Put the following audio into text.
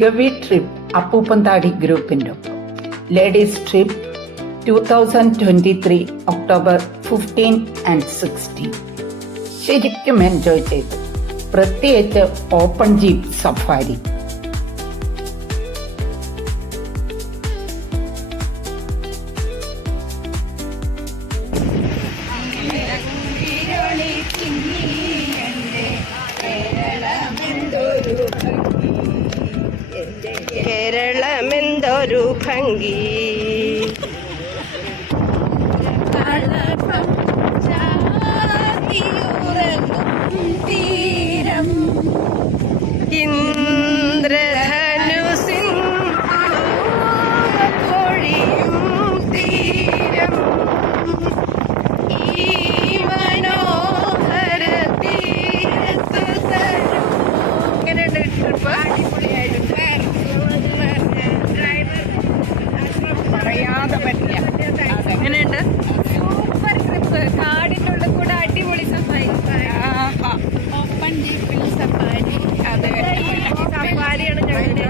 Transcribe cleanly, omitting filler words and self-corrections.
Gavi trip അപ്പൂപ്പന്താടി ഗ്രൂപ്പിൻ്റെ ഒപ്പം ladies trip 2023 October 15 and 16 ശരിക്കും എൻജോയ് ചെയ്തു. പ്രത്യേകിച്ച് ഓപ്പൺ ജീപ്പ് സഫാരി. കേരളമെന്തൊരു ഭംഗി, തീരം ഇന്ദ്രധനുസിൻ പൊഴിയും തീരം ഈ മനോഹര തീരത്ത് തരും. എങ്ങനെയുണ്ട് ട്രിപ്പ്? അടിപൊളിയായിട്ടുണ്ട്. പറയാതെ പറ്റില്ല. എങ്ങനെയുണ്ട്? Super trip. കാടിനുള്ളിൽ കൂടെ അടിപൊളി സഫാരി, ഓപ്പൺ ജീപ്പിൽ സഫാരി. അതെ, സഫാരിയാണ് ഞങ്ങളുടെ